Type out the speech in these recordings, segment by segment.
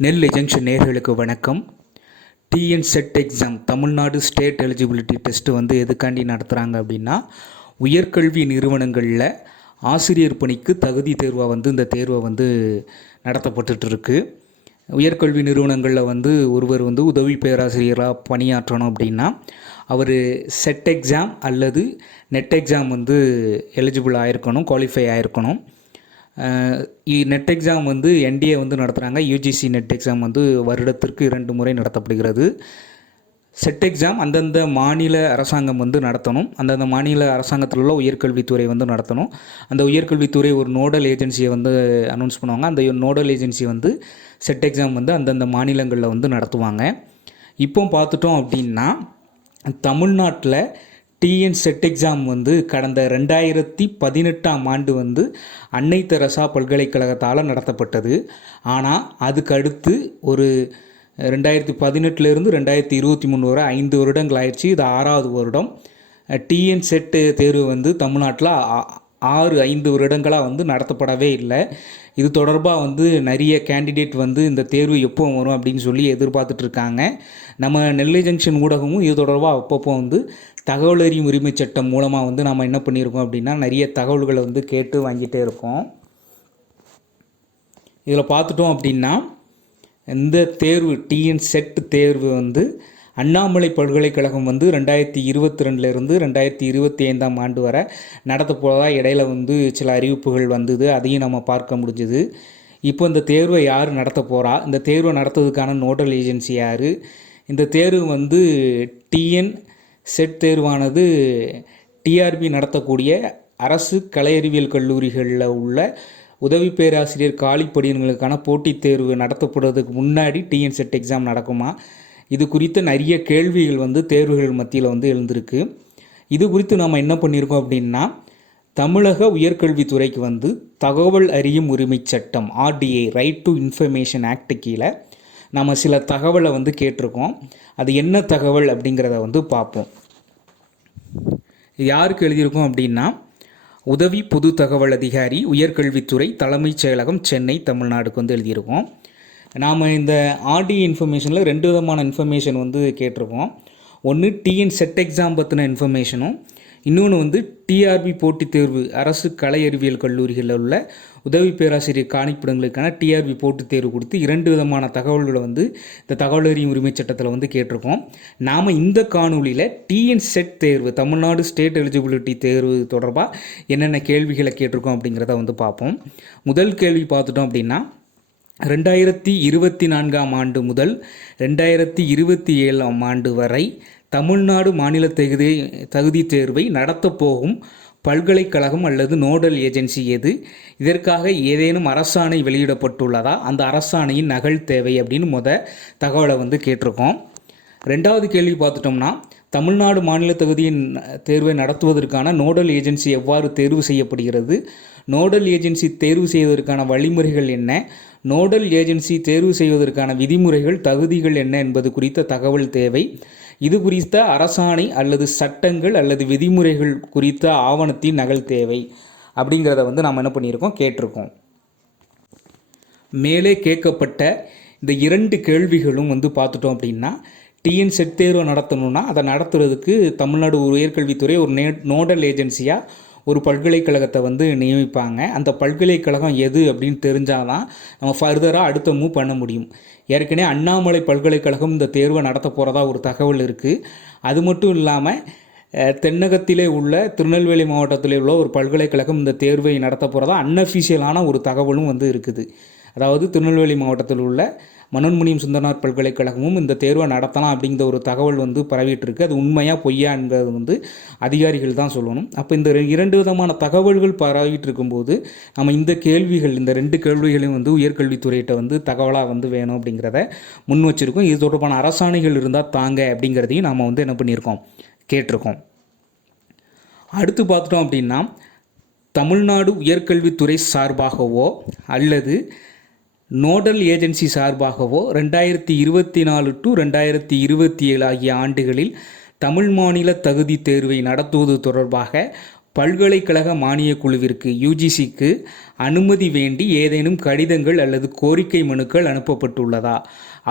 நெல் ஜங்ஷன் நேயர்களுக்கு வணக்கம். TN SET exam Tamil Nadu state eligibility test எதுக்காண்டி நடத்துகிறாங்க அப்படின்னா, உயர்கல்வி நிறுவனங்களில் ஆசிரியர் பணிக்கு தகுதி தேர்வாக இந்த தேர்வை நடத்தப்பட்டுருக்கு. உயர்கல்வி நிறுவனங்களில் ஒருவர் உதவி பேராசிரியராக பணியாற்றணும் அப்படின்னா அவர் செட் எக்ஸாம் அல்லது நெட் எக்ஸாம் எலிஜிபிள் ஆகிருக்கணும், குவாலிஃபை ஆகிருக்கணும். நெட் எக்ஸாம் என்டிஏ நடத்துகிறாங்க. யூஜிசி நெட் எக்ஸாம் வருடத்திற்கு 2 முறை நடத்தப்படுகிறது. செட் எக்ஸாம் அந்தந்த மாநில அரசாங்கம் நடத்தணும். அந்தந்த மாநில அரசாங்கத்தில் உள்ள உயர்கல்வித்துறை நடத்தணும். அந்த உயர்கல்வித்துறை ஒரு நோடல் ஏஜென்சியை அனௌன்ஸ் பண்ணுவாங்க. அந்த நோடல் ஏஜென்சி செட் எக்ஸாம் அந்தந்த மாநிலங்களில் நடத்துவாங்க. இப்போ பார்த்துட்டோம் அப்படின்னா, தமிழ்நாட்டில் டிஎன் செட் எக்ஸாம் கடந்த 2018ஆம் ஆண்டு அன்னை தெரசா பல்கலைக்கழகத்தால் நடத்தப்பட்டது. ஆனால் அதுக்கு அடுத்து ஒரு 2018லேருந்து 2023 வரை 5 வருடங்கள் ஆயிடுச்சு. இது 6வது வருடம். டிஎன் செட் தேர்வு தமிழ்நாட்டில் 5 வருடங்களாக நடத்தப்படவே இல்லை. இது தொடர்பாக நிறைய கேண்டிடேட் இந்த தேர்வு எப்போ வரும் அப்படின்னு சொல்லி எதிர்பார்த்துட்ருக்காங்க. நம்ம நெல்லை ஜங்ஷன் ஊடகமும் இது தொடர்பாக அப்பப்போ தகவல் அறியும் உரிமை சட்டம் மூலமாக நம்ம என்ன பண்ணியிருக்கோம் அப்படின்னா, நிறைய தகவல்களை கேட்டு வாங்கிட்டே இருக்கோம். இதில் பார்த்துட்டோம் அப்படின்னா, இந்த தேர்வு டிஎன் செட் தேர்வு அண்ணாமலை பல்கலைக்கழகம் 2022லேருந்து 2025ஆம் ஆண்டு வரை நடத்த போகிறதா இடையில சில அறிவிப்புகள் வந்தது. அதையும் நம்ம பார்க்க முடிஞ்சுது. இப்போ இந்த தேர்வை யார் நடத்த போகிறா, இந்த தேர்வை நடத்துறதுக்கான நோடல் ஏஜென்சி யார், இந்த தேர்வு டிஎன் செட் தேர்வானது டிஆர்பி நடத்தக்கூடிய அரசு கலை அறிவியல் கல்லூரிகளில் உள்ள உதவி பேராசிரியர் காலிப்பணியிடங்களுக்கான போட்டித் தேர்வு நடத்தப்படுறதுக்கு முன்னாடி டிஎன் செட் எக்ஸாம் நடக்குமா? இது குறித்த நிறைய கேள்விகள் தேர்வுகள் மத்தியில் எழுந்திருக்கு. இது குறித்து நாம் என்ன பண்ணியிருக்கோம் அப்படின்னா, தமிழக உயர்கல்வித்துறைக்கு தகவல் அறியும் உரிமை சட்டம் RTI right to information act கீழே நம்ம சில தகவலை கேட்டிருக்கோம். அது என்ன தகவல் அப்படிங்கிறத பார்ப்போம். யாருக்கு எழுதியிருக்கோம் அப்படின்னா, உதவி பொது தகவல் அதிகாரி உயர்கல்வித்துறை தலைமைச் செயலகம் சென்னை தமிழ்நாடுக்கு எழுதியிருக்கோம். நாம் இந்த ஆர்டிஐ இன்ஃபர்மேஷனில் 2 விதமான இன்ஃபர்மேஷன் கேட்டிருக்கோம். ஒன்று டிஎன் செட் எக்ஸாம் பற்றின இன்ஃபர்மேஷனும், இன்னொன்று டிஆர்பி போட்டித் தேர்வு அரசு கலை அறிவியல் கல்லூரிகளில் உள்ள உதவி பேராசிரியர் காணிப்பிடங்களுக்கான டிஆர்பி போட்டித் தேர்வு கொடுத்து 2 விதமான தகவல்களை இந்த தகவல் அறியும் உரிமை சட்டத்தில் கேட்டிருக்கோம். நாம் இந்த காணொலியில் டிஎன் செட் தேர்வு தமிழ்நாடு ஸ்டேட் எலிஜிபிலிட்டி தேர்வு தொடர்பாக என்னென்ன கேள்விகளை கேட்டிருக்கோம் அப்படிங்கிறத பார்ப்போம். முதல் கேள்வி பார்த்துட்டோம் அப்படின்னா, 2024ஆம் ஆண்டு முதல் 2027ஆம் ஆண்டு வரை தமிழ்நாடு மாநில தகுதி தேர்வை நடத்தப்போகும் பல்கலைக்கழகம் அல்லது நோடல் ஏஜென்சி எது? இதற்காக ஏதேனும் அரசாணை வெளியிடப்பட்டுள்ளதா? அந்த அரசாணையின் நகல் தேவை அப்படின்னு தகவலை கேட்டிருக்கோம். 2வது கேள்வி பார்த்துட்டோம்னா, தமிழ்நாடு மாநில தகுதியின் தேர்வை நடத்துவதற்கான நோடல் ஏஜென்சி எவ்வாறு தேர்வு செய்யப்படுகிறது? நோடல் ஏஜென்சி தேர்வு செய்வதற்கான வழிமுறைகள் என்ன? நோடல் ஏஜென்சி தேர்வு செய்வதற்கான விதிமுறைகள், தகுதிகள் என்ன என்பது குறித்த தகவல் தேவை. இது குறித்த அரசாணை அல்லது சட்டங்கள் அல்லது விதிமுறைகள் குறித்த ஆவணத்தின் நகல் தேவை அப்படிங்கிறத நாம் என்ன பண்ணியிருக்கோம், கேட்டிருக்கோம். மேலே கேட்கப்பட்ட இந்த 2 கேள்விகளும் பார்த்துட்டோம் அப்படின்னா, டிஎன் செட் தேர்வை நடத்தணும்னா அதை நடத்துறதுக்கு தமிழ்நாடு உயர்கல்வித்துறை ஒரு நோடல் ஏஜென்சியாக ஒரு பல்கலைக்கழகத்தை நியமிப்பாங்க. அந்த பல்கலைக்கழகம் எது அப்படின்னு தெரிஞ்சால் தான் நம்ம ஃபர்தராக அடுத்த மூவ் பண்ண முடியும். ஏற்கனவே அண்ணாமலை பல்கலைக்கழகம் இந்த தேர்வை நடத்த போகிறதா ஒரு தகவல் இருக்குது. அது மட்டும் இல்லாமல் தென்னகத்திலே உள்ள திருநெல்வேலி மாவட்டத்திலே உள்ள ஒரு பல்கலைக்கழகம் இந்த தேர்வை நடத்த போகிறதா அன்அஃபிஷியலான ஒரு தகவலும் இருக்குது. அதாவது திருநெல்வேலி மாவட்டத்தில் உள்ள மனோன்மணியம் சுந்தரனார் பல்கலைக்கழகமும் இந்த தேர்வை நடத்தலாம் அப்படிங்கிற ஒரு தகவல் பரவிட்டுருக்கு. அது உண்மையாக பொய்யா என்பது அதிகாரிகள் தான் சொல்லணும். அப்போ இந்த 2 விதமான தகவல்கள் பரவிட்டு இருக்கும்போது நம்ம இந்த கேள்விகள், இந்த 2 கேள்விகளையும் உயர்கல்வித்துறையிட்ட தகவலாக வேணும் அப்படிங்கிறத முன் வச்சுருக்கோம். இது தொடர்பான அரசாணைகள் இருந்தால் தாங்க அப்படிங்கிறதையும் நாம் என்ன பண்ணியிருக்கோம், கேட்டிருக்கோம். அடுத்து பார்த்துட்டோம் அப்படின்னா, தமிழ்நாடு உயர்கல்வித்துறை சார்பாகவோ அல்லது நோடல் ஏஜென்சி சார்பாகவோ 2024 டு 2027 ஆகிய ஆண்டுகளில் தமிழ் மாநில தகுதி தேர்வை நடத்துவது தொடர்பாக பல்கலைக்கழக மானியக் குழுவிற்கு யுஜிசிக்கு அனுமதி வேண்டி ஏதேனும் கடிதங்கள் அல்லது கோரிக்கை மனுக்கள் அனுப்பப்பட்டுள்ளதா?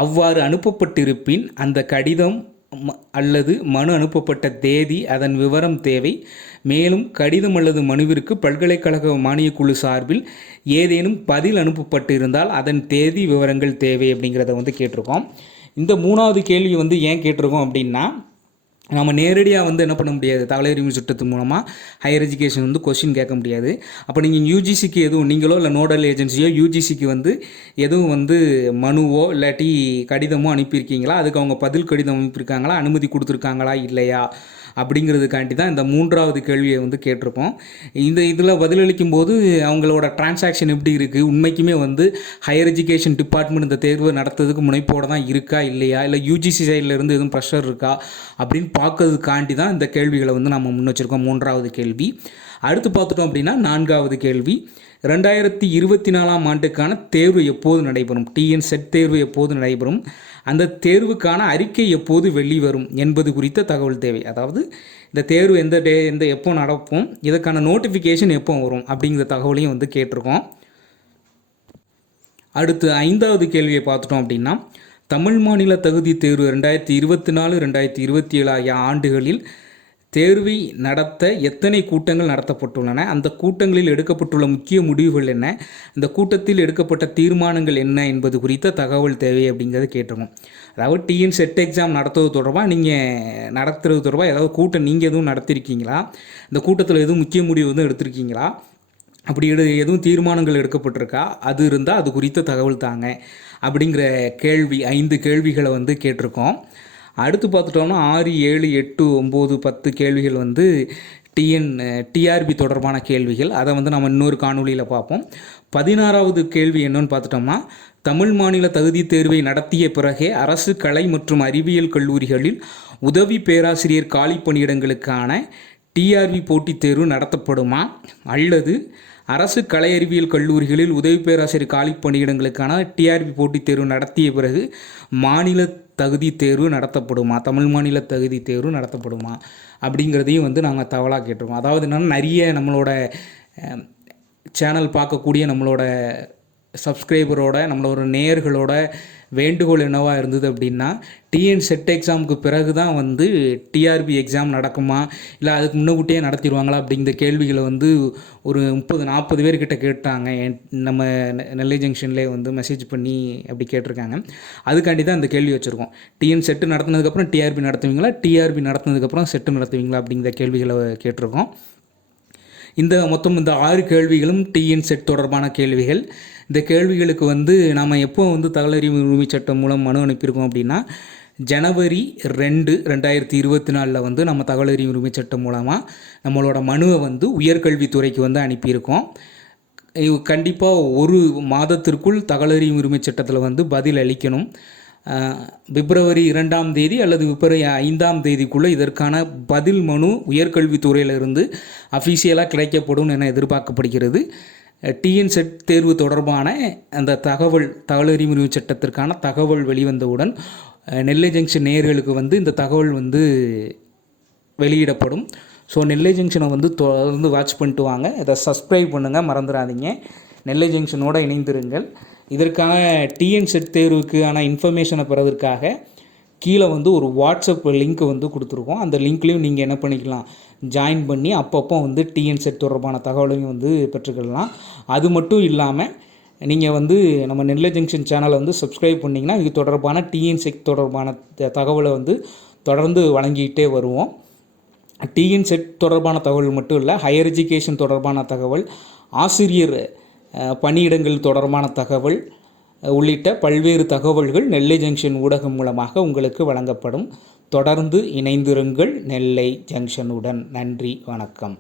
அவ்வாறு அனுப்பப்பட்டிருப்பின் அந்த கடிதம் அல்லது மனு அனுப்பப்பட்ட தேதி, அதன் விவரம் தேவை. மேலும் கடிதம் அல்லது மனுவிற்கு பல்கலைக்கழக மானியக் குழு சார்பில் ஏதேனும் பதில் அனுப்பப்பட்டிருந்தால் அதன் தேதி, விவரங்கள் தேவை அப்படிங்கிறத கேட்டிருக்கோம். இந்த 3வது கேள்வி ஏன் கேட்டிருக்கோம் அப்படின்னா, நம்ம நேரடியாக என்ன பண்ண முடியாது, தகவல் அறிவு சட்டத்து மூலமாக ஹையர் எஜுகேஷன் கொஸ்டின் கேட்க முடியாது. அப்போ நீங்கள் யூஜிசிக்கு எதுவும் நீங்களோ இல்லை நோடல் ஏஜென்சியோ யூஜிசிக்கு எதுவும் மனுவோ இல்லாட்டி கடிதமோ அனுப்பியிருக்கீங்களா, அதுக்கு அவங்க பதில் கடிதம் அனுப்பியிருக்காங்களா, அனுமதி கொடுத்துருக்காங்களா இல்லையா அப்படிங்கிறதுக்காண்டி தான் இந்த 3வது கேள்வியை கேட்டிருக்கோம். இதில் பதிலளிக்கும் போது அவங்களோட டிரான்சாக்ஷன் எப்படி இருக்குது, உண்மைக்குமே ஹையர் எஜுகேஷன் டிபார்ட்மெண்ட் இந்த தேர்வு நடத்துறதுக்கு முனைப்போடு தான் இருக்கா இல்லையா, இல்லை யூஜிசி சைட்லேருந்து எதுவும் ப்ரெஷர் இருக்கா அப்படின்னு பார்க்கறதுக்காண்டி தான் இந்த கேள்விகளை நம்ம முன் வச்சுருக்கோம். 3வது கேள்வி. அடுத்து பார்த்துட்டோம் அப்படின்னா 4வது கேள்வி, 2024ஆம் ஆண்டுக்கான தேர்வு எப்போது நடைபெறும், டிஎன் செட் தேர்வு எப்போது நடைபெறும், அந்த தேர்வுக்கான அறிக்கை எப்போது வெளிவரும் என்பது குறித்த தகவல் தேவை. அதாவது இந்த தேர்வு எந்த எப்போ நடப்போம், இதற்கான நோட்டிஃபிகேஷன் எப்போ வரும் அப்படிங்கிற தகவலையும் கேட்டிருக்கோம். அடுத்து 5வது கேள்வியை பார்த்துட்டோம் அப்படின்னா, தமிழ் மாநில தகுதி தேர்வு 2024-2027 ஆகிய ஆண்டுகளில் தேர்வை நடத்த எத்தனை கூட்டங்கள் நடத்தப்பட்டுள்ளன, அந்த கூட்டங்களில் எடுக்கப்பட்டுள்ள முக்கிய முடிவுகள் என்ன, இந்த கூட்டத்தில் எடுக்கப்பட்ட தீர்மானங்கள் என்ன என்பது குறித்த தகவல் தேவை அப்படிங்கிறத கேட்டிருக்கோம். அதாவது டிஎன் செட் எக்ஸாம் நடத்துவது தொடர்பாக நீங்கள் நடத்துறது தொடர்பாக ஏதாவது கூட்டம் நீங்கள் எதுவும் நடத்திருக்கீங்களா, இந்த கூட்டத்தில் எதுவும் முக்கிய முடிவு எடுத்திருக்கீங்களா, அப்படி எதுவும் தீர்மானங்கள் எடுக்கப்பட்டிருக்கா, அது இருந்தால் அது குறித்த தகவல் தாங்க அப்படிங்கிற கேள்வி 5 கேள்விகளை கேட்டிருக்கோம். அடுத்து பார்த்துட்டோம்னா 6, 7, 8, 9, 10 கேள்விகள் டிஆர்பி தொடர்பான கேள்விகள். அதை நம்ம இன்னொரு காணொலியில் பார்ப்போம். 16வது கேள்வி என்னன்னு பார்த்துட்டோம்னா, தமிழ் மாநில தகுதி தேர்வை நடத்திய பிறகே அரசு கலை மற்றும் அறிவியல் கல்லூரிகளில் உதவி பேராசிரியர் காலி பணியிடங்களுக்கான டிஆர்பி போட்டித் தேர்வு நடத்தப்படுமா, அல்லது அரசு கலை அறிவியல் கல்லூரிகளில் உதவி பேராசிரியர் காலி பணியிடங்களுக்கான டிஆர்பி போட்டித் தேர்வு நடத்திய பிறகு மாநில தகுதி தேர்வு நடத்தப்படுமா, தமிழ் மாநில தகுதி தேர்வு நடத்தப்படுமா அப்படிங்கிறதையும் நாங்கள் தகவலாக கேட்டிருக்கோம். அதாவது என்னென்னா, நிறைய நம்மளோட சேனல் பார்க்கக்கூடிய நம்மளோட சப்ஸ்கிரைபரோட நம்மளோட நேயர்களோட வேண்டுகோள் என்னவாக இருந்தது அப்படின்னா, டிஎன் செட் எக்ஸாமுக்கு பிறகு தான் டிஆர்பி எக்ஸாம் நடக்குமா, இல்லை அதுக்கு முன்னக்கூட்டியே நடத்திடுவாங்களா அப்படிங்கிற கேள்விகளை ஒரு 30-40 பேர்கிட்ட கேட்டாங்க. நம்ம நெல்லை ஜங்ஷன்லேயே மெசேஜ் பண்ணி அப்படி கேட்டிருக்காங்க. அதுக்காண்டி தான் இந்த கேள்வி வச்சுருக்கோம். டிஎன் செட்டு நடத்தினதுக்கப்புறம் டிஆர்பி நடத்துவீங்களா, டிஆர்பி நடத்தினதுக்கப்புறம் செட்டு நடத்துவீங்களா அப்படிங்கிற கேள்விகளை கேட்டிருக்கோம். இந்த 6 கேள்விகளும் டிஎன் செட் தொடர்பான கேள்விகள். இந்த கேள்விகளுக்கு நாம் எப்போ தகவல் அறிவு உரிமை சட்டம் மூலம் மனு அனுப்பியிருக்கோம் அப்படின்னா, ஜனவரி 2, 2024 நம்ம தகவல் அறிவு உரிமை சட்டம் மூலமாக நம்மளோட மனுவை உயர்கல்வித்துறைக்கு அனுப்பியிருக்கோம். கண்டிப்பாக ஒரு மாதத்திற்குள் தகவல் அறிவு உரிமை சட்டத்தில் பதில் அளிக்கணும். பிப்ரவரி 2ஆம் தேதி அல்லது பிப்ரவரி 5ஆம் தேதிக்குள்ளே இதற்கான பதில் மனு உயர்கல்வித்துறையிலிருந்து அஃபீஷியலாக கிடைக்கப்படும் என எதிர்பார்க்கப்படுகிறது. டிஎன் செட் தேர்வு தொடர்பான அந்த தகவல் அறிவு உரிமை சட்டத்திற்கான தகவல் வெளிவந்தவுடன் நெல்லை ஜங்ஷன் நேயர்களுக்கு இந்த தகவல் வெளியிடப்படும். ஸோ நெல்லை ஜங்ஷனை தொடர்ந்து வாட்ச் பண்ணிட்டு வாங்க. இதை சப்ஸ்கிரைப் பண்ணுங்கள், மறந்துடாதீங்க. நெல்லை ஜங்ஷனோடு இணைந்திருங்கள். இதற்காக டிஎன் செட் தேர்வுக்கான இன்ஃபர்மேஷனை பெறதற்காக கீழே ஒரு வாட்ஸ்அப் லிங்க் கொடுத்துருக்கோம். அந்த லிங்க்லேயும் நீங்கள் என்ன பண்ணிக்கலாம், ஜாயின் பண்ணி அப்பப்போ டிஎன் செட் தொடர்பான தகவலையும் பெற்றுக்கலாம். அது மட்டும் இல்லாமல் நீங்கள் நம்ம நெல்லை ஜங்ஷன் சேனலை சப்ஸ்கிரைப் பண்ணிங்கன்னா இது தொடர்பான டிஎன் செட் தொடர்பான தகவலை தொடர்ந்து வழங்கிக்கிட்டே வருவோம். டிஎன் செட் தொடர்பான தகவல் மட்டும் இல்லை, ஹையர் எஜுகேஷன் தொடர்பான தகவல், ஆசிரியர் பணியிடங்கள் தொடர்பான தகவல் உள்ளிட்ட பல்வேறு தகவல்கள் நெல்லை ஜங்ஷன் ஊடகம் மூலமாக உங்களுக்கு வழங்கப்படும். தொடர்ந்து இணைந்திருங்கள் நெல்லை ஜங்ஷனுடன். நன்றி, வணக்கம்.